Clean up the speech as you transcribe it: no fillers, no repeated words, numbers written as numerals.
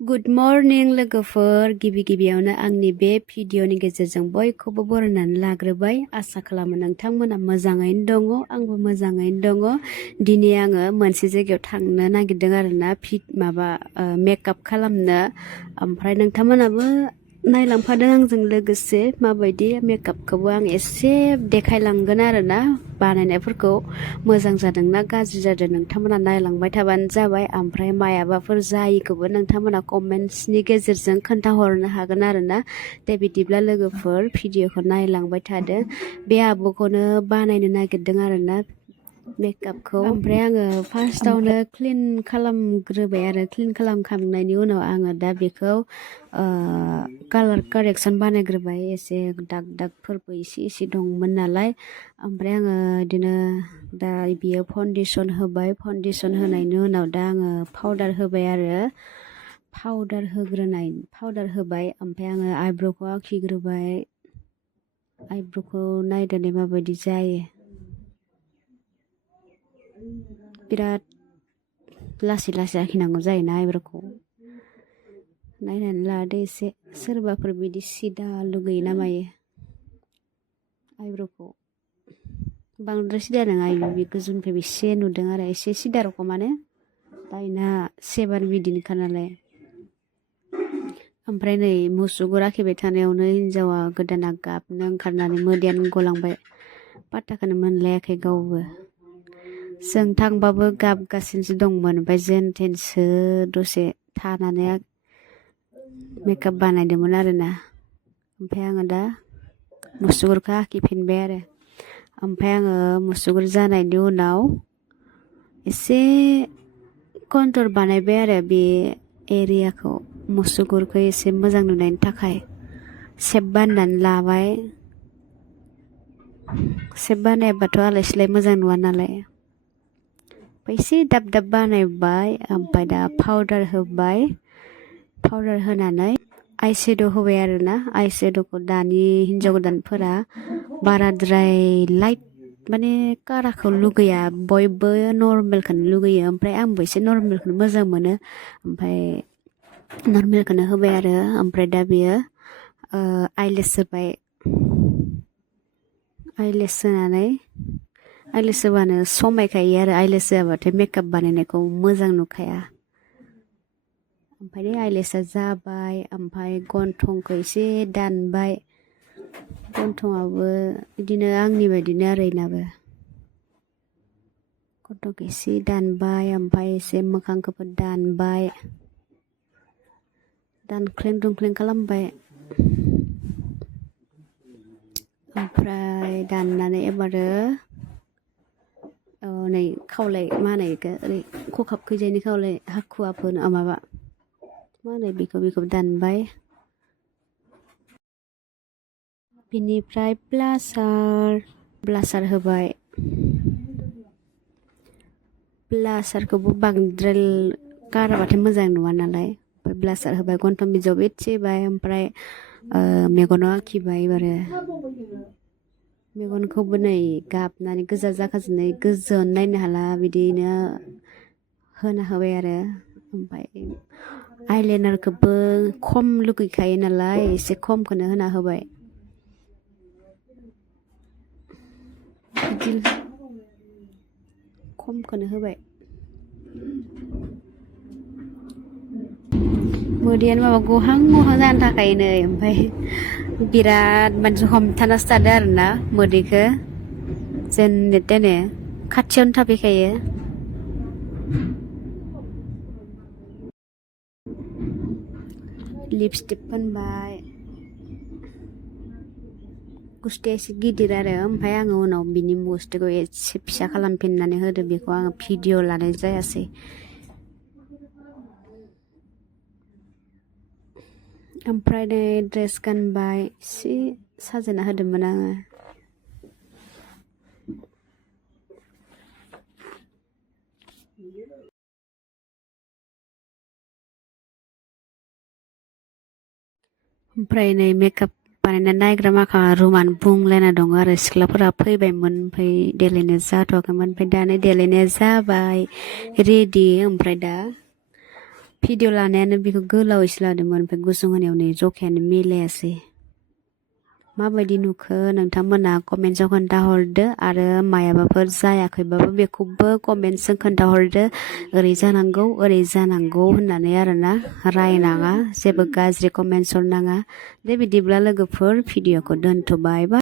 Good morning लोगोफोर गिबियावनो आंनि बे भिडिअनि गेजेरजों बयखौबो बरायनानै लाग्रोबाय आसा खालामो नोंथांमोना मोजाङैनो दङ आंबो मोजाङैनो दङ दिनै आङो मोनसे जायगायाव थांनो नागिरदों आरोना मेकआप खालामनो ओमफ्राय नोंथांमोनाबो नायलांफादों आंजों लोगोसे माबायदि मेकआपखौबो आं एसे देखायलांगोन आरोना बानायनायफोरखौ मोजां जादोंना गाज्रि जादों नोंथांमोना नायलांबाय थाबानो जाबाय ओमफ्राय मायाबाफोर जायिखौबो नोंथांमोना कमेन्ट्सनि गेजेरजों खोन्थाहरनो हागोन आरोना दे बिदिब्ला लोगोफोर भिडिअखौ नायलांबाय थादो बे आब'खौनो बानायनो नागिरदों आरोना मेकआपखौ ओमफ्राय आङो फार्स्टआवनो क्लिन खालामग्रोबाय आरो क्लिन खालामखांनायनि उनाव आङो दा बेखौ कालार कारेक्सन बानायग्रोबाय एसे दागफोरबो एसे दंमोन नालाय ओमफ्राय आङो बिदिनो दा बियो फाउन्डेसन होबाय फाउन्डेसन होनायनि उनाव दा आङो पाउडार होबाय आरो पाउडार होबाय ओमफ्राय आङो आइब्र'खौ आखिग्रोबाय आइब्र'खौ नायदोनै माबायदि जायो बिराद लासै आखिनांगौ जायोना आइब्र'खौ नायनानै लादो एसे सोरबाफोर बिदि सिदा लुगैयो ना मायो आइब्र'खौ बांद्राय सिदा नङा बे गोजौनिफ्राय एसे नुदों आरो एसे सिदा रखमानो बायना सेबार बिदिनोखा नालाय ओमफ्राय नै मुसुगुर आखिबाय थानायावनो हिन्जावा गोदाना गाबनो ओंखारनानै मोदैयानो गलांबाय पात्ताखौनो मोनलायाखै गावबो जों थांबाबो गाबगासिनोसो दंमोन ओमफ्राय जेन थेनसो दसे थानानै मेकआप बानायदोंमोन आरोना ओमफ्राय आङो दा मुसुगुरखौ आखिफिनबाय आरो ओमफ्राय आङो मुसुगुर जानायनि उनाव एसे कन्टुर बानायबाय आरो बे एरियाखौ मुसुगुरखौ एसे मोजां नुनायनि थाखाय सेप बानायनानै लाबाय सेप बानायाबाथ' आलाय सिलाय मोजां नुवा नालाय एसे दाब बानायबाय ओमफ्राय दा पाउडार होबाय पाउडार होनानै आइ शेड' होबाय आरोना आइ शेड'खौ दानि हिन्जाव गोदानफोरा बाराद्राय लाइट माने काराखौ लुगैया बयबो नर्मेलखौनो लुगैयो ओमफ्राय आंबो एसे नर्मेलखौनो मोजां मोनो ओमफ्राय नर्मेलखौनो होबाय आरो ओमफ्राय दा बेयो आइलेस होबाय आइलेस होनानै आइलेस होबानो समायखायो आरो आइलेस होआबाथाय मेकआप बानायनायखौ मोजां नुखाया ओमफ्राय आइलेसआ जाबाय ओमफ्राय गन्थंखौ एसे दानबाय गन्थंआबो बिदिनो आंनि बायदिनो आरो इनाबो गन्थंखौ एसे दानबाय ओमफ्राय एसे मोखांखौबो दानबाय दानख्लें दुंख्लें खालामबाय ओमफ्राय दाननानै एबारो नै खावलाय मा होनो बेखौ ओरै खखाब खैजायनि खावलाय हाखुवाफोर माबा मा होनो बेखौ दानबाय बिनिफ्राय ब्लासार होबाय ब्लासारखौबो बांद्राय गाराबाथाय मोजां नुवा नालाय ओमफ्राय ब्लासार होबाय गन्थं बिजौआव एसे होबाय ओमफ्राय मेगनाव आखिबाय एबारो मेगनखौबो नै गाबनानै गोजा जाखाजोबनाय गोजोन नायनो हाला बिदिनो होना होबाय आरो ओमफ्राय आइलाइनारखौबो खम लुगैखायो नालाय एसे खमखौनो होना होबाय बिदि खमखौनो होबाय मोदैयानो माबा गहां जानो थाखाय नै ओमफ्राय बिराद मानसि हमथानासो थादों आरोना मोदैखौ जेने तेने खाथियावनो थाफैखायो लिपस्टिक फोनबाय गुस्थिया एसे गिदिर आरो ओमफ्राय आङो उनाव बिनि गुस्थिखौ एसे फिसा खालामफिननानै होदो बेखौ आङो भिडिअ लानाय जायासै ओमफ्राय नै ड्रेस गानबाय एसे साजायना होदोंमोन आङो ओमफ्राय नै मेकआप बानायना नायग्रा माखा रुमानो बुंलायना दङ आरो सिख्लाफोरा फैबायमोन ओमफ्राय देलायनाय जाथ'वाखैमोन ओमफ्राय दा नै देलायनाया जाबाय रेडि ओमफ्राय दा भिडिअ लानायानो बेखौ गोलावैसो लादोंमोन ओमफ्राय गुसुं होनायाव नै जखायानो मिलायासै माबायदि नुखो नोंथांमोना कमेन्टआव खोन्थाहरदो आरो मायाबाफोर जायाखैबाबो बेखौबो कमेन्टजों खोन्थाहरदो ओरै जानांगौ होननानै आरोना रायनाङा जेबो गाज्रि कमेन्टस हरनाङा दे बिदिब्ला लोगोफोर भिडिअखौ दोनथ'बाय।